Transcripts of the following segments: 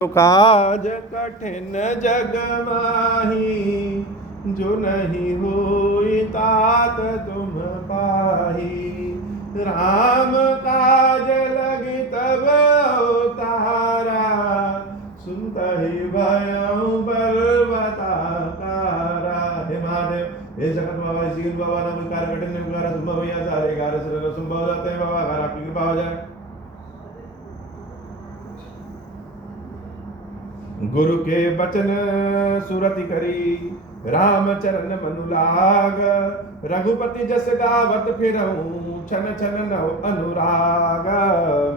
काज कठिन जग माही, जो नहीं होई तात तुम पाही। राम काज लगी तब अवतारा, सुनतहि भयउ पर्वताकारा। हे महादेव, हे जगत बाबा, श्री बाबा नम कार कठिन कार संभव या सारे कार सरल संभव जाते बाबा, अगर आपकी कृपा हो जाए। गुरु के बचन सुरति करी, राम चरण मनु लाग। रघुपति जस गावत फिरऊं, छन छन नव अनुराग।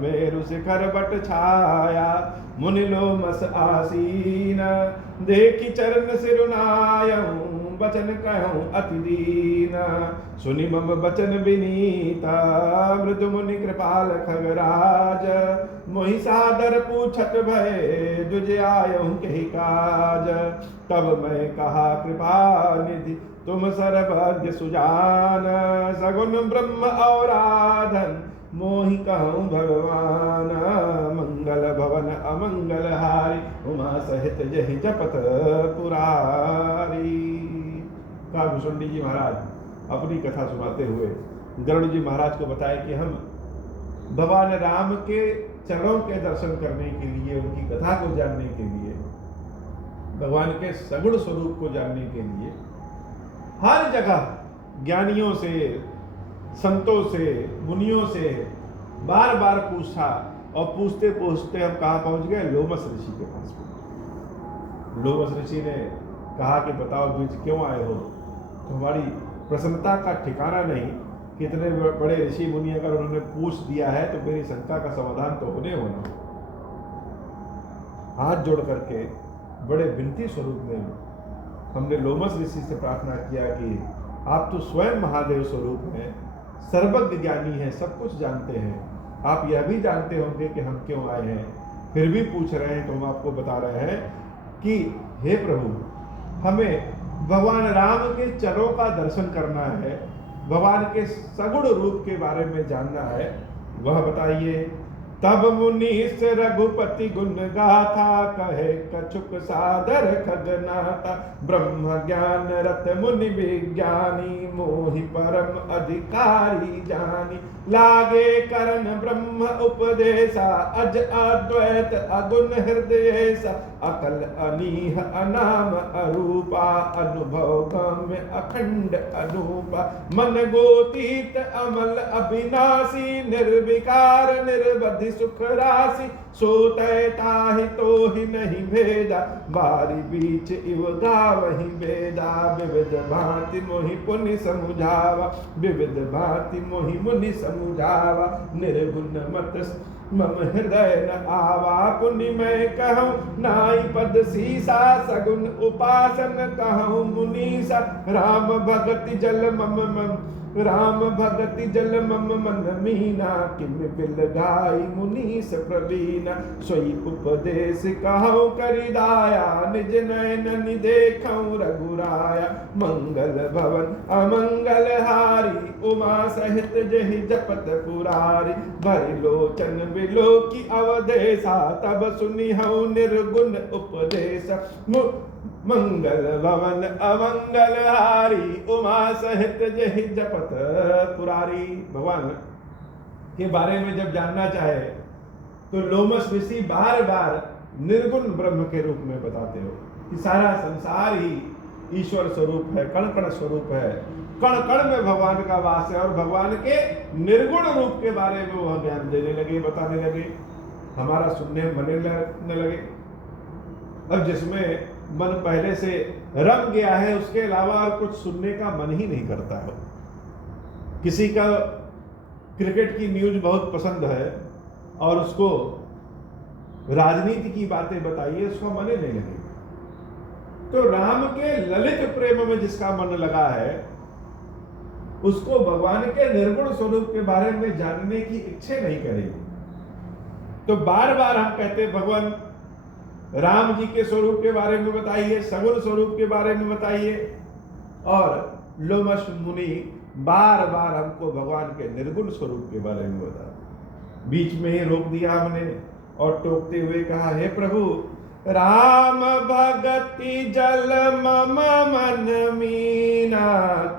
मेरु शिखर बट छाया, मुनि लोमस आसीन। देखी चरण सिरुनायऊं, बचन कहूं अति दीन। सुनि मम बचन विनीता, मृदु मुनि कृपाल खगराज। मोहि सादर पूछत भय, दुज आयऊं कहि काज। तब मैं कहा कृपा निधि, तुम सर्वज्ञ सुजान। सगुन ब्रह्म औराधन, मोहि कहूं भगवान। मंगल भवन अमंगल हारी, उमा सहित जहि जपत पुरारी। काभूषुंडी जी महाराज अपनी कथा सुनाते हुए गरुड़ जी महाराज को बताए कि हम भगवान राम के चरणों के दर्शन करने के लिए, उनकी कथा को जानने के लिए, भगवान के सगुण स्वरूप को जानने के लिए हर जगह ज्ञानियों से, संतों से, मुनियों से बार बार पूछा। और पूछते पूछते हम कहाँ पहुंच गए? लोमस ऋषि के पास पहुंचे। लोमस ऋषि ने कहा कि बताओ बीच क्यों आए हो? तुम्हारी प्रसन्नता का ठिकाना नहीं। कितने बड़े ऋषि मुनि अगर उन्होंने पूछ दिया है तो मेरी शंका का समाधान तो होने होना। हाथ जोड़ करके बड़े विनती स्वरूप में हमने लोमस ऋषि से प्रार्थना किया कि आप तो स्वयं महादेव स्वरूप हैं, सर्वज्ञ ज्ञानी हैं, सब कुछ जानते हैं। आप यह भी जानते होंगे कि हम क्यों आए हैं, फिर भी पूछ रहे हैं। तो हम आपको बता रहे हैं कि हे प्रभु, हमें भगवान राम के चरणों का दर्शन करना है, भगवान के सगुण रूप के बारे में जानना है, वह बताइए। तब मुनीस रघुपति गुण गाथा, कहे कछुक सादर खगनाथा। ब्रह्म ज्ञान रत मुनि विज्ञानी, मोहि परम अधिकारी जानी। लागे करन ब्रह्म उपदेशा, अज अद्वैत अगुण हृदयेशा। अकल अनीह अनाम अरूपा, अनुभव गम्य अखंड अनूपा। मन गोतीत अमल अविनाशी, निर्विकार निर्वधि सुख राशि। सोतै ताहि तोहि नहीं भेदा, बारी बीच इव गावहि वेदा। विविध भांति मोहि पुनि समुझावा, विविध भांति मोहि मुनि समुझावा। निर्गुण मत मम हृदय न आवा, पुनि मैं कहूँ नाई पद सीसा। सगुन उपासन कहूँ मुनीसा, राम भगति जल मम मन, राम भगति जल मम मन मीना। किम बिल गाई मुनीस प्रवीणा, सोई उपदेश कहूँ करिदाया। निज नयन देखूँ रघुराया, मंगल भवन अमंगल हारी। उमा सहित जहि जपत पुरारी, भरि लोचन बिलो की अवधेशा। तब सुनि हूँ निर्गुण उपदेश, मंगल भवन अमंगल हारी। उमा सहित जहि जपत पुरारी। भगवान के बारे में जब जानना चाहे तो लोमस ऋषि बार बार निर्गुण ब्रह्म के रूप में बताते हो कि सारा संसार ही ईश्वर स्वरूप है, कण कण स्वरूप है, कण कण में भगवान का वास है। और भगवान के निर्गुण रूप के बारे में वह ज्ञान देने लगे, बताने लगे। हमारा सुनने मन लगने लगे। अब जिसमें मन पहले से रम गया है, उसके अलावा और कुछ सुनने का मन ही नहीं करता है। किसी का क्रिकेट की न्यूज बहुत पसंद है और उसको राजनीति की बातें बताइए, उसका मन ही नहीं लगेगा। तो राम के ललित प्रेम में जिसका मन लगा है, उसको भगवान के निर्गुण स्वरूप के बारे में जानने की इच्छा नहीं करेगी। तो बार बार हम कहते भगवान राम जी के स्वरूप के बारे में बताइए, सगुण स्वरूप के बारे में बताइए। और लोमस मुनि बार बार हमको भगवान के निर्गुण स्वरूप के बारे में बता। बीच में ही रोक दिया हमने और टोकते हुए कहा, हे प्रभु, राम भगति जल मम मन मीना,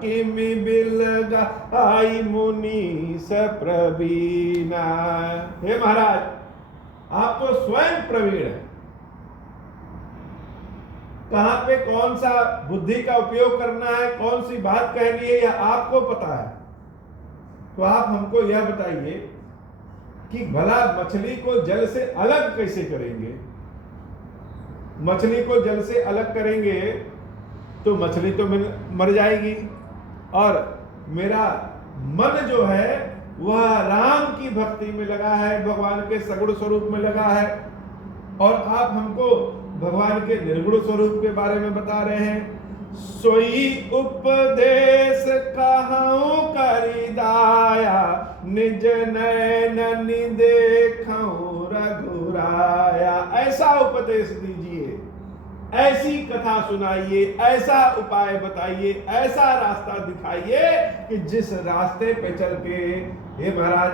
किमि बिलगाई मुनीस प्रवीणा। हे महाराज, आप तो स्वयं प्रवीण हैं। कहां पे कौन सा बुद्धि का उपयोग करना है, कौन सी बात कहनी है, यह आपको पता है। तो आप हमको यह बताइए कि भला मछली को जल से अलग कैसे करेंगे? मछली को जल से अलग करेंगे तो मछली तो मर जाएगी, और मेरा मन जो है वह राम की भक्ति में लगा है, भगवान के सगुण स्वरूप में लगा है। और आप हमको भगवान के निर्गुण स्वरूप के बारे में बता रहे हैं। सोई उपदेश कहूं करिदाया, निज नैन देखूं रघुराया। ऐसा उपदेश दीजिए, ऐसी कथा सुनाइए, ऐसा उपाय बताइए, ऐसा रास्ता दिखाइए कि जिस रास्ते पे चल के, हे महाराज,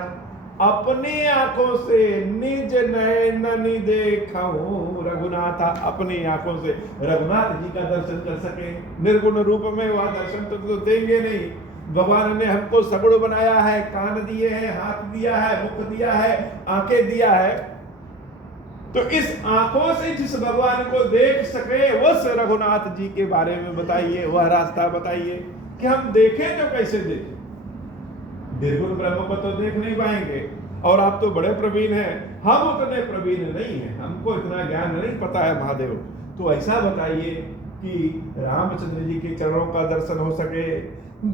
अपने आंखों से निज नयन देखूं रघुनाथा, अपनी आंखों से रघुनाथ जी का दर्शन कर सके। निर्गुण रूप में वह दर्शन तो देंगे नहीं। भगवान ने हमको सगुण बनाया है, कान दिए हैं, हाथ दिया है, मुख दिया है, आंखें दिया है। तो इस आंखों से जिस भगवान को देख सके उस रघुनाथ जी के बारे में बताइए, वह रास्ता बताइए कि हम देखें तो कैसे देखें। निर्गुण ब्रह्म को तो देख नहीं पाएंगे, और आप तो बड़े प्रवीण हैं, हम उतने प्रवीण नहीं हैं, हमको इतना ज्ञान नहीं पता है महादेव। तो ऐसा बताइए कि रामचंद्र जी के चरणों का दर्शन हो सके।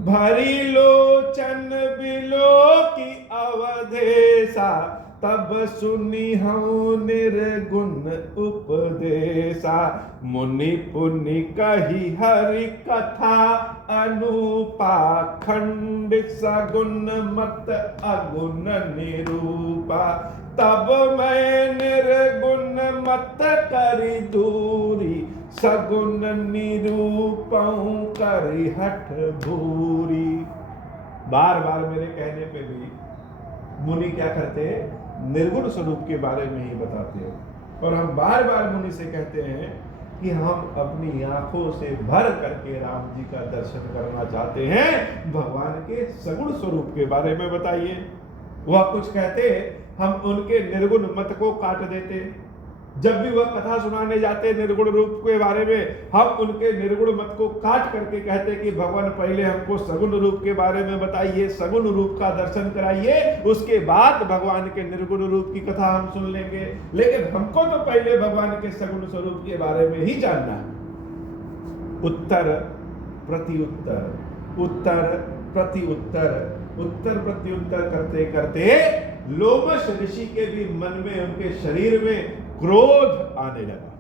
भरी लोचन बिलो की अवधेशा, तब सुनी हूं निर्गुण उपदेशा। मुनि पुनि कही हरि कथा, अनुपा खंडित सगुण मत अगुण निरूपा। तब मैं निर्गुण मत करी दूरी, सगुण निरूपऊं करी हठ भूरी। बार बार मेरे कहने पे भी मुनि क्या करते, निर्गुण स्वरूप के बारे में ही बताते हैं। और हम बार बार मुनि से कहते हैं कि हम अपनी आंखों से भर करके राम जी का दर्शन करना चाहते हैं, भगवान के सगुण स्वरूप के बारे में बताइए। वह कुछ कहते, हम उनके निर्गुण मत को काट देते। जब भी वह कथा सुनाने जाते निर्गुण रूप के बारे में, हम उनके निर्गुण मत को काट करके कहते कि भगवान पहले हमको सगुण रूप के बारे में बताइए, सगुण रूप का दर्शन कराइए, उसके बाद भगवान के निर्गुण रूप की कथा हम सुन लेंगे। लेकिन हमको तो पहले भगवान के सगुण स्वरूप के बारे में ही जानना है। उत्तर प्रत्युत्तर, उत्तर प्रत्युत्तर, उत्तर प्रत्युत्तर करते करते लोमश ऋषि के भी मन में, उनके शरीर में क्रोध आने लगा,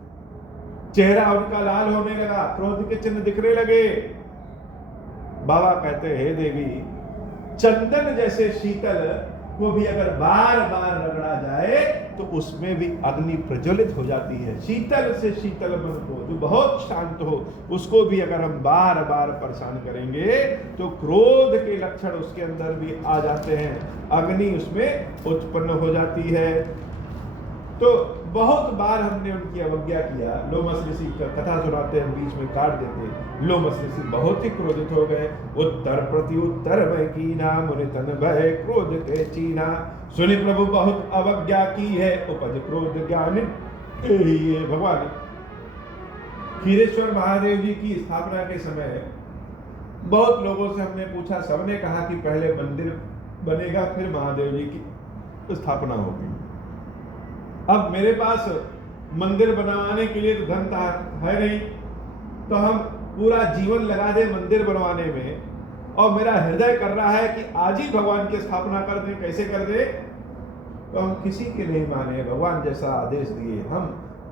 चेहरा उनका लाल होने लगा, क्रोध के चिन्ह दिखने लगे। बाबा कहते, हे देवी, चंदन जैसे शीतल को भी अगर बार बार रगड़ा जाए तो उसमें भी अग्नि प्रज्वलित हो जाती है। शीतल से शीतल मन को, जो बहुत शांत हो, उसको भी अगर हम बार बार परेशान करेंगे तो क्रोध के लक्षण उसके अंदर भी आ जाते हैं, अग्नि उसमें उत्पन्न हो जाती है। तो बहुत बार हमने उनकी अवज्ञा किया। लोमस ऋषि का कथा सुनाते हैं, बीच में काट देते। लोमस ऋषि बहुत ही क्रोधित हो गए। उत्तर प्रत्युत्तर में कीना, मुनि तन भय क्रोध के चीना। सुनि प्रभु बहुत अवज्ञा की है, उपज क्रोध ज्ञान ये। भगवान खीरेश्वर महादेव जी की स्थापना के समय बहुत लोगों से हमने पूछा, सबने कहा कि पहले मंदिर बनेगा, फिर महादेव जी की स्थापना होगी। अब मेरे पास मंदिर बनवाने के लिए तो धन है नहीं, तो हम पूरा जीवन लगा दे मंदिर बनवाने में, और मेरा हृदय कर रहा है कि आज ही भगवान की स्थापना कर दें। कैसे कर दे? तो हम किसी के नहीं माने, भगवान जैसा आदेश दिए। हम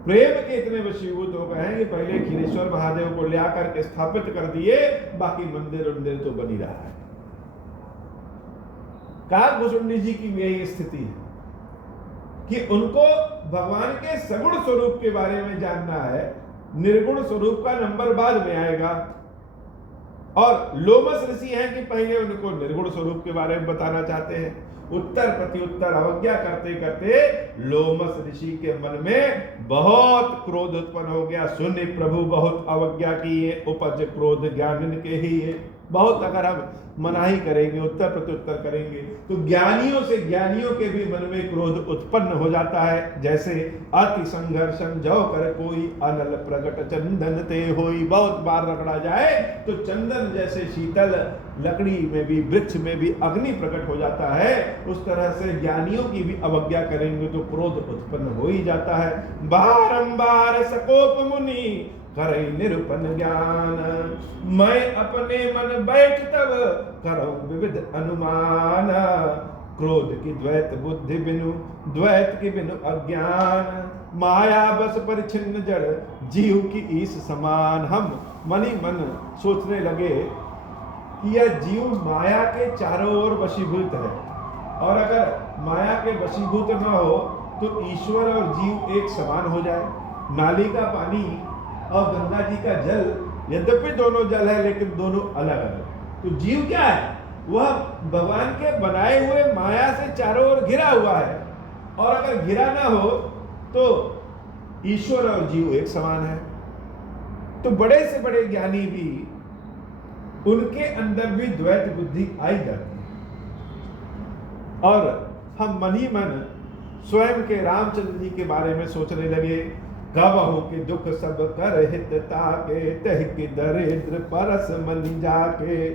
प्रेम के इतने वशीभूत हो गए हैं कि पहले खीरेश्वर महादेव को ले आकर के स्थापित कर दिए, बाकी मंदिर तो बनी रहा है। काकभूषुंडी जी की यही स्थिति है कि उनको भगवान के सगुण स्वरूप के बारे में जानना है, निर्गुण स्वरूप का नंबर बाद में आएगा। और लोमस ऋषि हैं कि पहले उनको निर्गुण स्वरूप के बारे में बताना चाहते हैं। उत्तर प्रत्युत्तर अवज्ञा करते करते लोमस ऋषि के मन में बहुत क्रोध उत्पन्न हो गया। सुने प्रभु बहुत अवज्ञा की है, उपज क्रोध ज्ञान के ही है। बहुत अगर हम मनाही करेंगे, उत्तर प्रत्युत्तर करेंगे, तो ज्ञानियों से ज्ञानियों के भी मन में क्रोध उत्पन्न हो जाता है। जैसे अति संघर्षम जो कर कोई अनल प्रगट चंदन ते होई। बहुत बार रगड़ा जाए तो चंदन जैसे शीतल लकड़ी में भी, वृक्ष में भी अग्नि प्रकट हो जाता है। उस तरह से ज्ञानियों की भी अवज्ञा करेंगे तो क्रोध उत्पन्न हो ही जाता है। बारंबार सकोप मुनि करे निरूपण ज्ञान, मैं अपने मन बैठ तब करो विविध अनुमान। क्रोध की द्वैत बुद्धि बिनु, द्वैत की बिनु अज्ञान। माया बस परिच्छिन्न जड़, जीव की ईश समान। हम मन ही मन सोचने लगे कि यह जीव माया के चारों ओर वशीभूत है, और अगर माया के वशीभूत न हो तो ईश्वर और जीव एक समान हो जाए। नाली का पानी और गंगा जी का जल, यद्यपि दोनों जल है लेकिन दोनों अलग अलग। तो जीव क्या है? वह भगवान के बनाए हुए माया से चारों ओर घिरा हुआ है, और अगर घिरा ना हो तो ईश्वर और जीव एक समान है। तो बड़े से बड़े ज्ञानी भी, उनके अंदर भी द्वैत बुद्धि आई जाती है। और हम मन ही मन स्वयं के रामचंद्र जी के बारे में सोचने लगे। गवहु के दुख सब कर हित ताके, तह की दरिद्र परस मन जाके।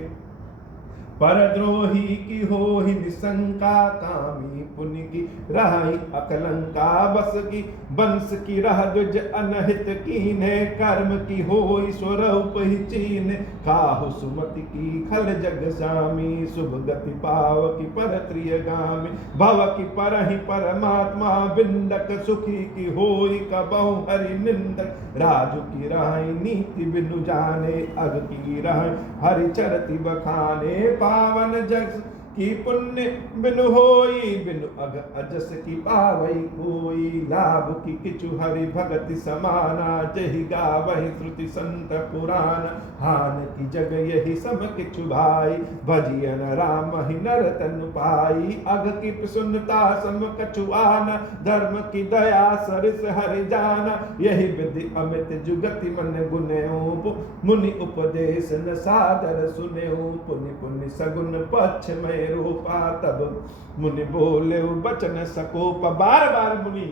परद्रोही की हो ही निशंका, कामी पुण्य की रहाई अकलंका। बस की वंश की रह द्विज अनहित कीने, कर्म की हो स्वरूप ही चीन। काहु सुमति की खल जग सामी, शुभ गति पाव की पर त्रिय गामी। भव की पर ही परमात्मा, बिंदक सुखी की होई कबहु हरि निंदक। राजु की रहाई नीति बिनु जाने, अग की रह हरि चरति बखाने। पावन जग की पुण्य बिनु होई, बिनु अग अजस की पावई कोई। लाभ की किचु हरि भगति समाना, जहि गावहि श्रुति संत पुराण। हान की जग यही सब किचु भाई, भजियन राम ही नर तन पाई। अग की प्रसन्नता सम कछु आना, धर्म की दया सरस हरि जाना। यही विधि अमित जुगति मन गुनेऊ, मुनि उपदेश न सादर सुनेऊ। पुनि पुनि सगुन पक्ष में रूपा, तब मुनि बोले बचन सकोप। बार बार मुनि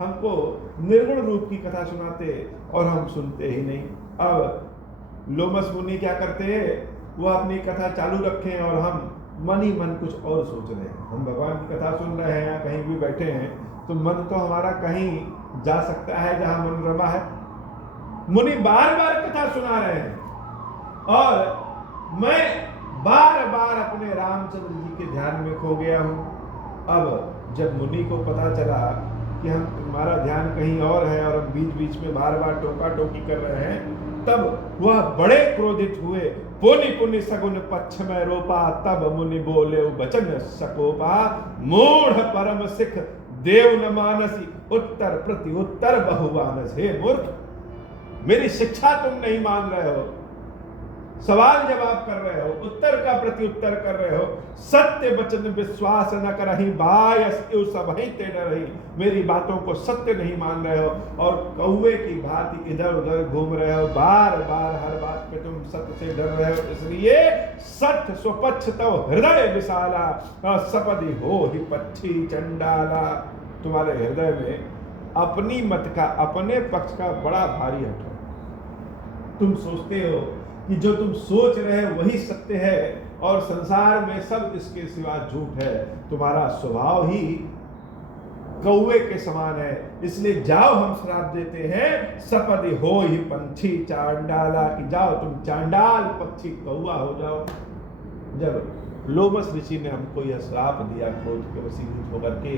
हमको निर्गुण रूप की कथा सुनाते और हम सुनते ही नहीं। अब लोमस मुनि क्या करते हैं, वो अपनी कथा चालू रखें और हम मन ही मन कुछ और सोच रहे हैं। हम भगवान की कथा सुन रहे हैं या कहीं भी बैठे हैं तो मन तो हमारा कहीं जा सकता है जहां मन रमा है। मुनि बार बार कथा सुना रहे हैं और मैं बार बार अपने रामचंद्र जी के ध्यान में खो गया हूं। अब जब मुनि को पता चला कि हमारा ध्यान कहीं और है और हम बीच बीच में बार बार टोका टोकी कर रहे हैं, तब वह बड़े क्रोधित हुए। पुनि पुनि सगुन पक्ष में रोपा, तब मुनि बोले बचन सकोपा। मूढ़ परम सिख देव न मानसी, उत्तर प्रति उत्तर बहुवानस। हे मूर्ख, मेरी शिक्षा तुम नहीं मान रहे हो, सवाल जवाब कर रहे हो, उत्तर का प्रति उत्तर कर रहे हो। सत्य वचन विश्वास न करही, बायस सब ही ते डरही। मेरी बातों को सत्य नहीं मान रहे हो और कौवे की भांति इधर उधर घूम रहे हो। बार बार हर बात पे तुम सत्य से डर रहे हो, इसलिए सत्य स्वपक्ष तव हृदय विशाला, सपदि हो ही पक्षी चंडाला। तुम्हारे हृदय में अपनी मत का, अपने पक्ष का बड़ा भारी हट है। तुम सोचते हो कि जो तुम सोच रहे हो वही सत्य है और संसार में सब इसके सिवा झूठ है। तुम्हारा स्वभाव ही कौवे के समान है, इसलिए जाओ हम श्राप देते हैं। सपदि हो ही पंछी चांडाला, कि जाओ तुम चांडाल पक्षी कौवा हो जाओ। जब लोमस ऋषि ने हमको यह श्राप दिया क्रोध के वशीभूत होकर के,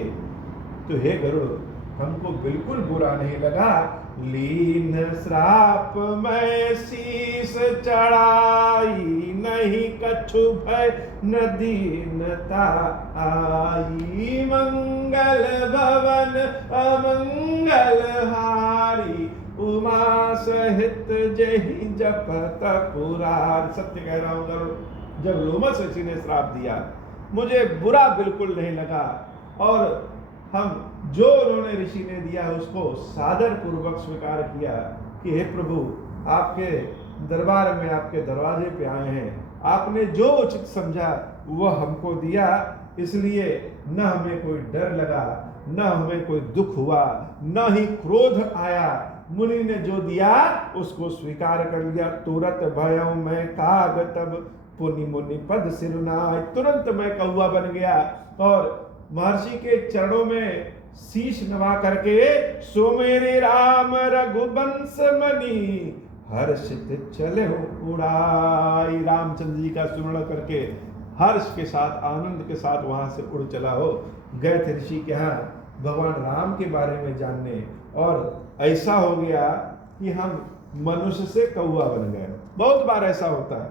तो हे गरुड़, हमको बिल्कुल बुरा नहीं लगा। लीन श्राप में शीस चढ़ाई, नहीं कछु भय न दीनता आई। मंगल भवन अमंगल हारी, उमा सहित जही जपत पुरार। सत्य कह रहा हूं गरुड़, जब लोमस ऋषि ने श्राप दिया मुझे बुरा बिल्कुल नहीं लगा, और हम जो उन्होंने ऋषि ने दिया उसको सादर पूर्वक स्वीकार किया कि हे प्रभु, आपके दरबार में, आपके दरवाजे पे आए हैं, आपने जो उचित समझा वह हमको दिया, इसलिए न हमें कोई डर लगा, न हमें कोई दुख हुआ, न ही क्रोध आया। मुनि ने जो दिया उसको स्वीकार कर लिया। तुरंत भयं मैं काग तब पुनि मुनि पद सिरुनाय। तुरंत मैं कौवा बन गया और महर्षि के चरणों में शीश नवा करके सो मेरे राम रघुवंश मणि हर्षित चले उड़ाई। रामचंद्र जी का स्मरण करके हर्ष के साथ, आनंद के साथ वहां से उड़ चला हो। गए थे ऋषि के यहाँ भगवान राम के बारे में जानने, और ऐसा हो गया कि हम मनुष्य से कौवा बन गए। बहुत बार ऐसा होता है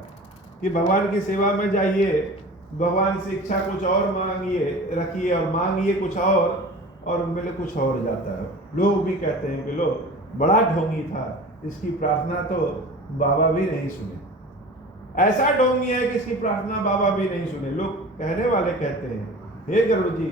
कि भगवान की सेवा में जाइए, भगवान से इच्छा कुछ और मांगिए, रखिए और मांगिए कुछ और मिले कुछ और जाता है। लोग भी कहते हैं कि लो बड़ा ढोंगी था, इसकी प्रार्थना तो बाबा भी नहीं सुने। ऐसा ढोंगी है कि इसकी प्रार्थना बाबा भी नहीं सुने। लोग कहने वाले कहते हैं, हे गरुड़ जी,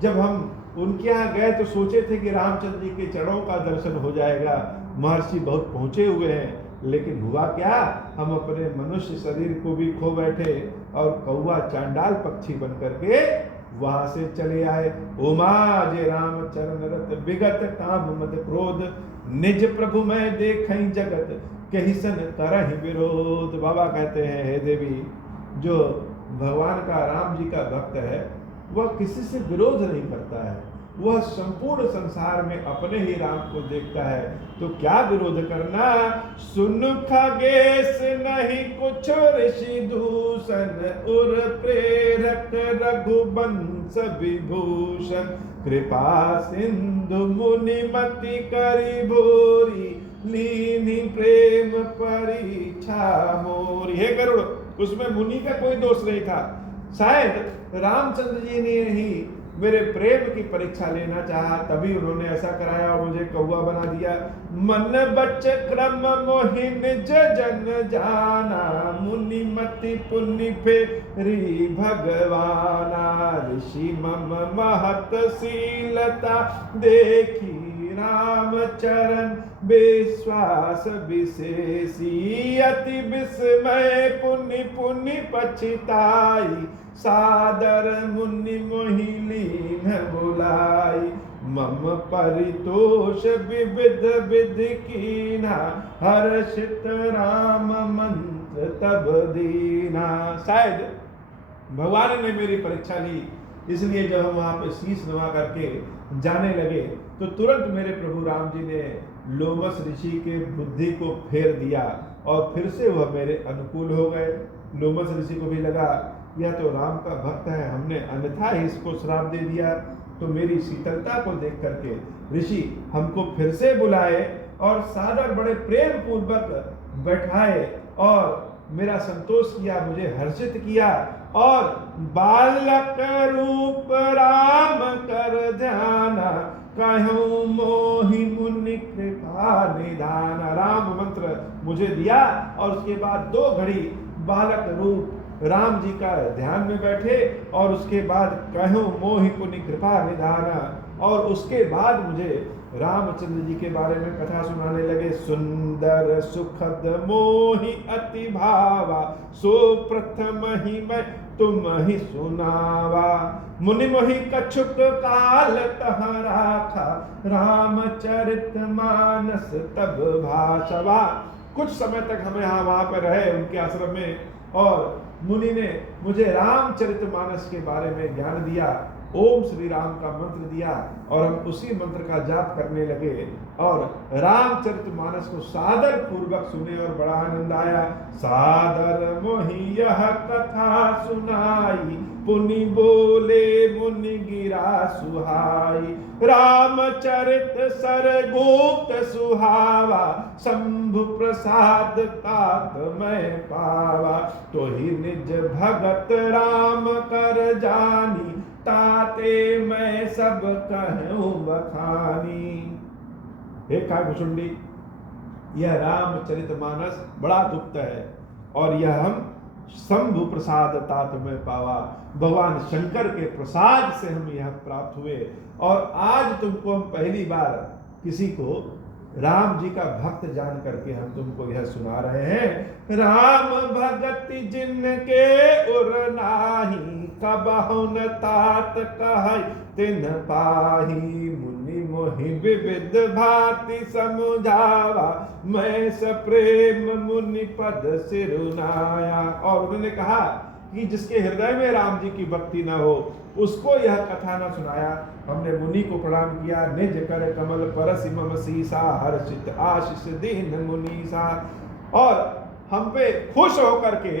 जब हम उनके यहाँ गए तो सोचे थे कि रामचंद्र जी के चरणों का दर्शन हो जाएगा, महर्षि बहुत पहुंचे हुए हैं, लेकिन हुआ क्या, हम अपने मनुष्य शरीर को भी खो बैठे और कौवा चांडाल पक्षी बन करके वहां से चले आए। उमा जे राम चरण रत विगत काम मत क्रोध, निज प्रभु मैं देखई जगत कहिसन करहि विरोध। बाबा कहते हैं, हे देवी, जो भगवान का, राम जी का भक्त है, वह किसी से विरोध नहीं करता है, वह संपूर्ण संसार में अपने ही राम को देखता है, तो क्या विरोध करना। सुन खगेश नहीं कुछ ऋषि दूषण, उर प्रेरक रघुवंश विभूषण, कृपा सिंधु मुनि मति करी भोरी, लीनी प्रेम परीक्षा मोरी। हे गरुड़, उसमें मुनि का कोई दोष नहीं था, शायद रामचंद्र जी ने ही मेरे प्रेम की परीक्षा लेना चाहा, तभी उन्होंने ऐसा कराया और मुझे कौवा बना दिया। मन बच क्रम मोहिन जन जाना, मुनि मति पुण्य फेरी भगवाना, ऋषि मम महत शीलता देखी, राम चरण विश्वास विशेषी, अति विस्मय पुनि पुनि पछिताई, सादर मुनि मोहिलीन बुलाई, मम परितोष विविध विधि कीना, हर्षित राम मंत्र तब दीना। शायद भगवान ने मेरी परीक्षा ली, इसलिए जब हम वहां पे शीश नवा करके जाने लगे तो तुरंत मेरे प्रभु राम जी ने लोमस ऋषि के बुद्धि को फेर दिया और फिर से वह मेरे अनुकूल हो गए। लोमस ऋषि को भी लगा यह तो राम का भक्त है, हमने अन्यथा ही इसको श्राप दे दिया। तो मेरी शीतलता को देख करके ऋषि हमको फिर से बुलाए और सादर बड़े प्रेम पूर्वक बैठाए और मेरा संतोष किया, मुझे हर्षित किया और बालक रूप राम कर ध्याना, कहूँ मोहि मुनि कृपा निधान। राम मंत्र मुझे दिया और उसके बाद 2 घड़ी बालक रूप राम जी का ध्यान में बैठे और उसके बाद कहूँ मोहि मुनि कृपा निधाना, और उसके बाद मुझे रामचंद्र जी के बारे में कथा सुनाने लगे। सुंदर सुखद मोहि अति भावा, सो प्रथम ही मैं तुम ही सुनावा, मुनि मोहि कछुक काल तह राखा, रामचरित मानस तब भाषवा। कुछ समय तक हमें वहां पर रहे उनके आश्रम में और मुनि ने मुझे रामचरितमानस के बारे में ज्ञान दिया, ओम श्री राम का मंत्र दिया और हम उसी मंत्र का जाप करने लगे और रामचरितमानस को सादर पूर्वक सुने और बड़ा आनंद आया। सादर मोहि यह कथा सुनाई, पुनि बोले मुनि गिरा सुहाई, रामचरित सरगुप्त सुहावा, शंभु प्रसाद तात मैं पावा, तो ही निज भगत राम कर जानी, ताते मैं सब कहूं बखानी। हे काकभुसुंडी, यह रामचरितमानस बड़ा गुप्त है और यह हम शंभु प्रसाद तात में पावा, भगवान शंकर के प्रसाद से हम यह प्राप्त हुए। और आज तुमको हम पहली बार किसी को राम जी का भक्त जान करके हम तुमको यह सुना रहे हैं। राम भगत जिनके उर नाही, कबहु न तात कहै तिन पाही। मुनि मोहि विविध भांति समझावा, मैं सप्रेम मुनि पद सिरुनाया। और उन्होंने कहा कि जिसके हृदय में राम जी की भक्ति न हो उसको यह कथा न सुनाया। हमने मुनि को प्रणाम किया। निज कर कमल परसि मम सीसा, हर्षित आशीष दीन मुनीसा। और हम पे खुश होकर के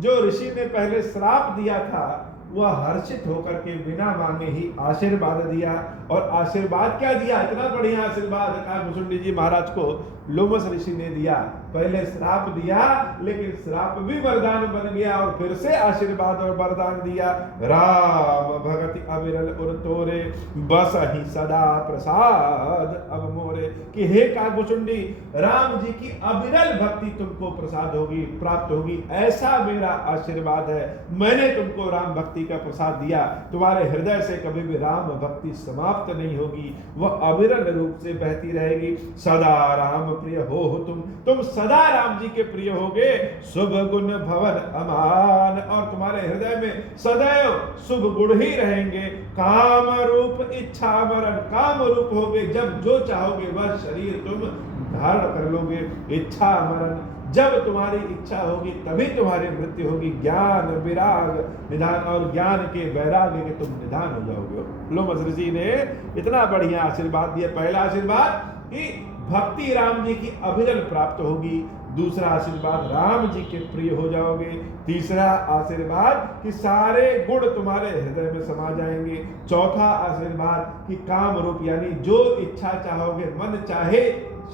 जो ऋषि ने पहले श्राप दिया था वह हर्षित होकर के बिना मांगे ही आशीर्वाद दिया। और आशीर्वाद क्या दिया? इतना बढ़िया आशीर्वाद काकभूषुंडी जी महाराज को लोमस ऋषि ने दिया। पहले श्राप दिया लेकिन श्राप भी वरदान बन गया और फिर से आशीर्वाद और वरदान दिया। राम भगति अविरल उर तोरे, बस ही सदा प्रसाद अब मोरे। कि हे काकभूषुंडी, राम जी की अविरल भक्ति तुमको प्रसाद होगी, प्राप्त होगी, ऐसा मेरा आशीर्वाद है। मैंने तुमको राम भक्ति का प्रसाद दिया। तुम्हारे हृदय से कभी भी राम भक्ति समाप्त नहीं होगी, वह अविरल रूप से बहती रहेगी। सदा राम प्रिय हो तुम सदा राम जी के प्रिय होगे। शुभ गुण भवन अमान, और तुम्हारे हृदय में सदैव शुभ गुण ही रहेंगे। काम रूप इच्छा मरण, काम रूप होगे, जब जो चाहोगे वह शरीर तुम धारण कर लोगे। इच्छा मरण, जब तुम्हारी इच्छा होगी तभी तुम्हारी मृत्यु होगी। ज्ञान विराग निधान, और ज्ञान के वैराग्य के तुम निधान हो जाओगे। लोमस ऋषि ने इतना बढ़िया आशीर्वाद दिया। पहला आशीर्वाद कि भक्ति राम जी की अविरल प्राप्त होगी। दूसरा आशीर्वाद राम जी के प्रिय हो जाओगे। तीसरा आशीर्वाद कि सारे गुण तुम्हारे हृदय में समा जाएंगे। चौथा आशीर्वाद कि काम रूप, यानी जो इच्छा चाहोगे, मन चाहे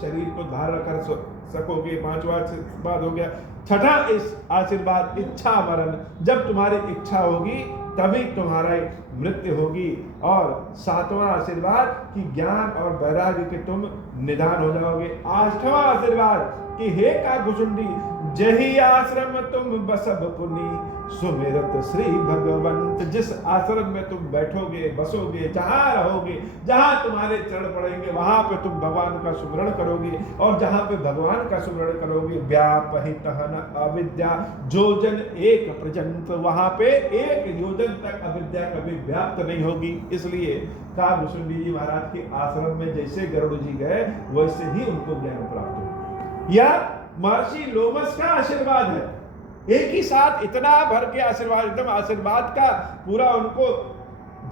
शरीर को धारण कर सकोगे। पांचवा आशीर्वाद हो गया। छठा इस आशीर्वाद इच्छा मरण, जब तुम्हारी इच्छा होगी तभी तुम्हारी मृत्यु होगी। और सातवां आशीर्वाद कि ज्ञान और वैराग्य के तुम निदान हो जाओगे। आठवां आशीर्वाद कि हे काकभूषुंडी, जही आश्रम तुम बसब पुनि, सुमिरत श्री भगवंत। जिस आश्रम में तुम बैठोगे, बसोगे, जहां रहोगे, जहां तुम्हारे चरण पड़ेंगे वहां पे तुम भगवान का सुमरण करोगे। और जहां पे भगवान का सुमरण करोगे, व्यापहित अविद्या जोजन एक पर्यंत, वहां पे एक योजन तक अविद्या कभी व्याप्त नहीं होगी। इसलिए काकभूषुंडी जी महाराज के आश्रम में जैसे गरुड़ जी गए वैसे ही उनको ज्ञान प्राप्त हो। यह महर्षि लोमस का आशीर्वाद है। एक ही साथ इतना भर के आशीर्वाद, एकदम आशीर्वाद का पूरा उनको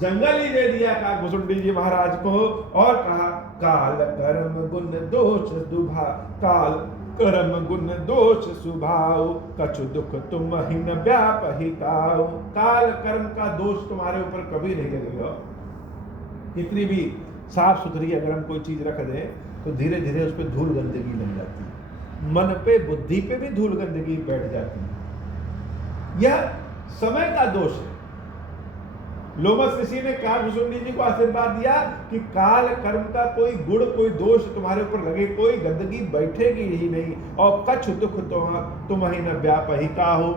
जंगल ही दे दिया काकभूषुंडी जी महाराज को। और कहा काल कर्म गुण दोष दुभा, काल कर्म गुण दोष सुभाव, कछु दुख तुम ही न व्यापहिताओ। काल कर्म का दोष तुम्हारे ऊपर कभी नहीं लगेगा। कितनी भी साफ सुथरी अगर हम कोई चीज रख दें तो धीरे धीरे उस पर धूल गंदगी लग जाती है। मन पे, बुद्धि पे भी धूल गंदगी बैठ जाती है। यह समय का दोष है। लोमस ऋषि ने काकभूषुंडी जी को आशीर्वाद दिया कि काल कर्म का कोई गुण, कोई दोष तुम्हारे ऊपर लगे, कोई गंदगी बैठेगी ही नहीं। और कछु दुख तुम ही न व्यापहिता हो,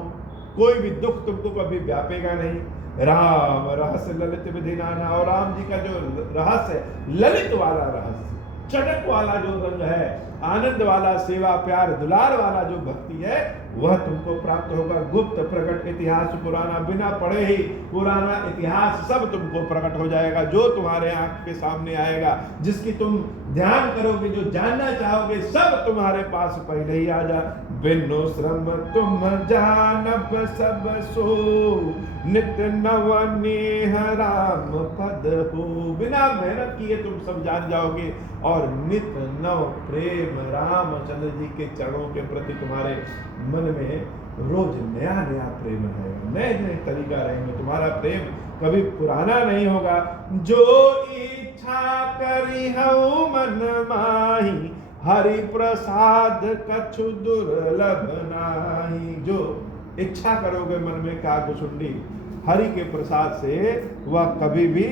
कोई भी दुख तुमको कभी व्यापेगा नहीं। राम रहस्य ललित विधि नाना, और राम जी का जो रहस्य है, ललित वाला रहस्य, चटक वाला जो रंग है, आनंद वाला, सेवा प्यार दुलार वाला जो भक्ति है, वह तुमको प्राप्त होगा। गुप्त प्रकट इतिहास पुराना, बिना पढ़े ही पुराना इतिहास सब तुमको प्रकट हो जाएगा। जो तुम्हारे आंख के सामने आएगा, जिसकी तुम ध्यान करोगे, जो जानना चाहोगे, सब तुम्हारे पास पहले ही आ जा। बिनु श्रम तुम जानब सब सो, नित्य नव नेह राम पद हो। बिना मेहनत किए तुम सब जान जाओगे और नित्य नव प्रेम रामचंद्र जी के चरणों के प्रति तुम्हारे मन में रोज नया नया प्रेम रहेगा, नए नए तरीका रहेंगे। तुम्हारा प्रेम कभी पुराना नहीं होगा। जो इच्छा करी हूँ मन माही, हरि प्रसाद कछु दुर्लभ नाही। जो इच्छा करोगे मन में काकभूषुंडी हरि के प्रसाद से, वह कभी भी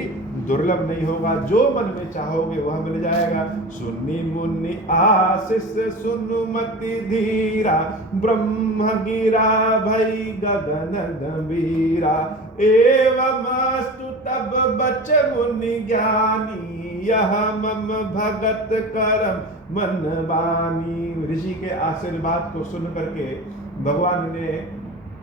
दुर्लभ नहीं होगा, जो मन में चाहोगे वह मिल जाएगा। सुनी मुनि आशीष सुनुमति धीरा, ब्रह्म गिरा भई गगन गंभीरा। एवमस्तु तब बच मुनि ज्ञानी, यह मम भगत करम मन बानी। ऋषि के आशीर्वाद को सुन करके भगवान ने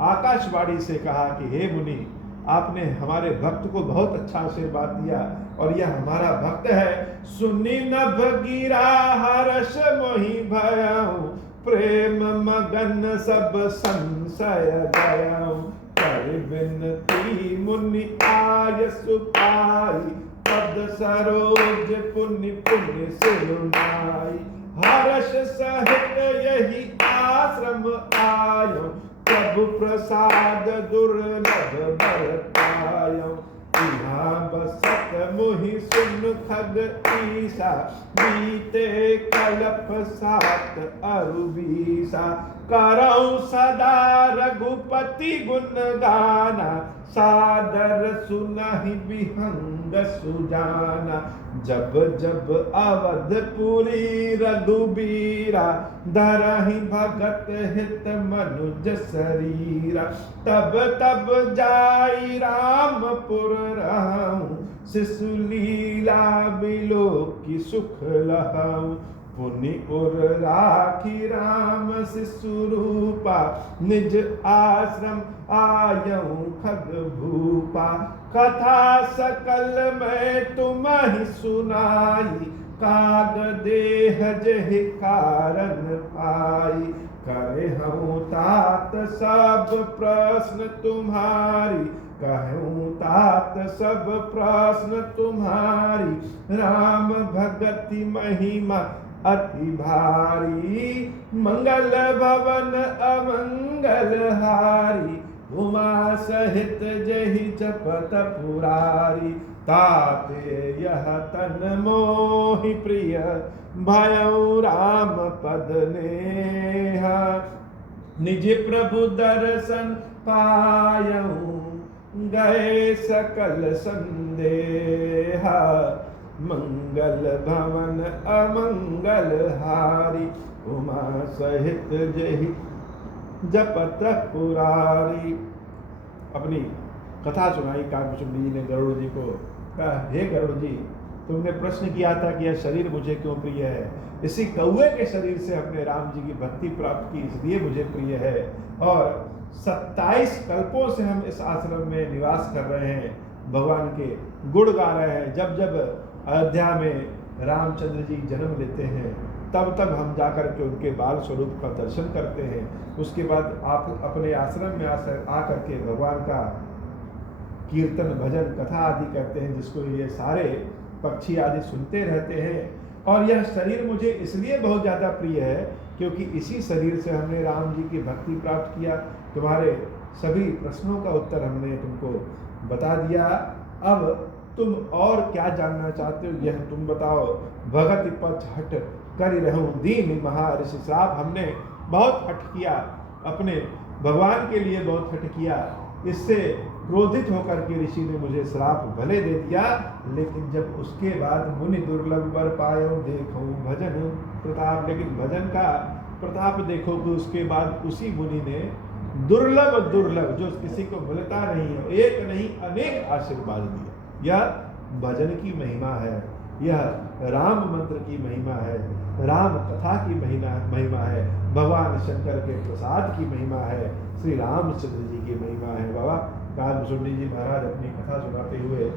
आकाशवाणी से कहा कि हे मुनि, आपने हमारे भक्त को बहुत अच्छा आशीर्वाद दिया और यह हमारा भक्त है। सुनी नभ गिरा हर्ष मोहि भयउ, प्रेम मगन सब संशय गयउ। कर विनती मुनि आय सुखाई, पद सरोज पुनि पुनि सिरुनाई। हर्ष सहित यही आश्रम आयो, प्रभु प्रसाद दुर्लभ बरतायो। यहाँ बसत मुहि सुन खग ईसा, बीते कलप सात अरु बीसा। करौ सदा रघुपति गुण गाना, सादर सुनहि विहंग सुजाना। जब जब अवधपुरी रघुबीरा, धरहि भगत हित मनुज शरीरा। तब तब जाई रामपुर रहूं, शिशु लीला बिलो की सुख लहऊं। पुनि उर राखी राम शिशु रूपा, निज आश्रम आयऊ खग भूपा। कथा सकल मैं तुम्हि सुनाई, काग देह जेहि कारण पाई। करे हूँ तात सब प्रश्न तुम्हारी, कहूँ तात सब प्रश्न तुम्हारी। राम भगति महिमा अति भारी, मंगल भवन अमंगल हारी। उमा सहित जहि जपत पुरारी, ताते यह तन मोहि प्रिय, भयउ राम पद नेहा। निज प्रभु दर्शन पायऊ, गए सकल संदेहा। मंगल भवन अमंगल हारी, उमा सहित जहि जपत पुरारी। अपनी कथा सुनाई काकभूषुंडी जी ने गरुड़ जी को। कहा, हे गरुड़ जी, तुमने प्रश्न किया था कि यह शरीर मुझे क्यों प्रिय है। इसी कौवे के शरीर से अपने राम जी की भक्ति प्राप्त की, इसलिए मुझे प्रिय है। और 27 कल्पों से हम इस आश्रम में निवास कर रहे हैं, भगवान के गुण गा रहे हैं। जब जब अयोध्या में रामचंद्र जी जन्म लेते हैं, तब तब हम जाकर के उनके बाल स्वरूप का दर्शन करते हैं। उसके बाद आप अपने आश्रम में आकर के भगवान का कीर्तन भजन कथा आदि करते हैं, जिसको ये सारे पक्षी आदि सुनते रहते हैं। और यह शरीर मुझे इसलिए बहुत ज़्यादा प्रिय है क्योंकि इसी शरीर से हमने राम जी की भक्ति प्राप्त किया। तुम्हारे सभी प्रश्नों का उत्तर हमने तुमको बता दिया। अब तुम और क्या जानना चाहते हो, यह तुम बताओ। भगति पथ हट कर रहूं दीन महर्षि श्राप। हमने बहुत हट किया, अपने भगवान के लिए बहुत हट किया। इससे क्रोधित होकर के ऋषि ने मुझे श्राप भले दे दिया, लेकिन जब उसके बाद मुनि दुर्लभ वर पायो, देखो भजन प्रताप। लेकिन भजन का प्रताप देखो कि उसके बाद उसी मुनि ने दुर्लभ दुर्लभ, जो किसी को मिलता नहीं है, एक नहीं अनेक आशीर्वाद दिए। यह भजन की महिमा है, यह राम मंत्र की महिमा है, राम कथा की महिमा है, भगवान शंकर के प्रसाद की महिमा है, श्री रामचंद्र जी की महिमा है। बाबा काकभूषुंडी जी महाराज अपनी कथा सुनाते हुए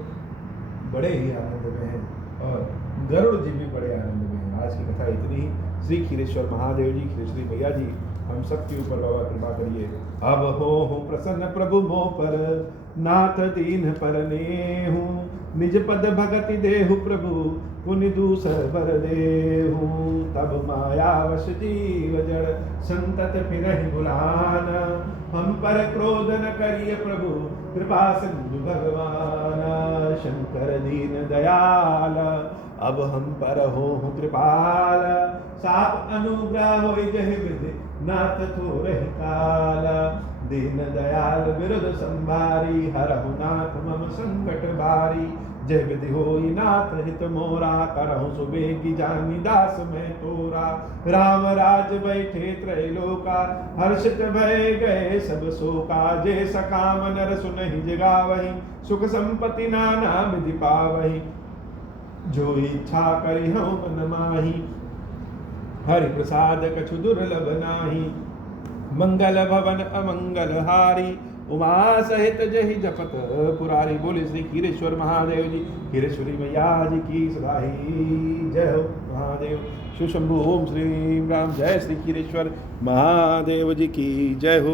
बड़े ही आनंद में हैं और गरुड़ जी भी बड़े आनंद में हैं। आज की कथा इतनी ही। श्री खीरेश्वर महादेव जी, खीरेश्वरी मैया जी, हम सब के ऊपर बाबा कृपा करिए। अब हो प्रसन्न प्रभु मोह पर, नाथ दीन पर नेहु। निज पद भगति देहु प्रभु, पुनि दूसर बर देहु। तब माया वश जीव जड़, संतत फिरहि बुलान। हम पर क्रोध न करिए प्रभु, कृपा सिंधु भगवान। शंकर दीन दयाल, अब हम पर हो कृपाल। साप अनुग्रह होई जहि विधि, नाथ थोरहि काल। दीन दयाल विरुद्ध संभारी, हरहु नाथ मम संकट बारी। जय विधि होई नाथ हित मोरा, करहु सुबेगी जानी दास मैं तोरा। राम राज बैठे त्रैलोका, हर्षित भय गए सब शोका। जय सकाम नर सुनहि जगावहि, सुख संपत्ति नाना विधि पावहि। जो इच्छा करि हऊँ मन माही, हरि प्रसाद कछु दुर्लभ नाही। मंगल भवन अमंगल हारी, उमा सहित जहि जपत पुरारी। बोले श्री खीरेश्वर महादेव जी, खीरेश्वरी मैया जी की सदाई जय हो। महादेव शिव शंभु ओम श्री राम। जय श्री खीरेश्वर महादेव जी की जय हो।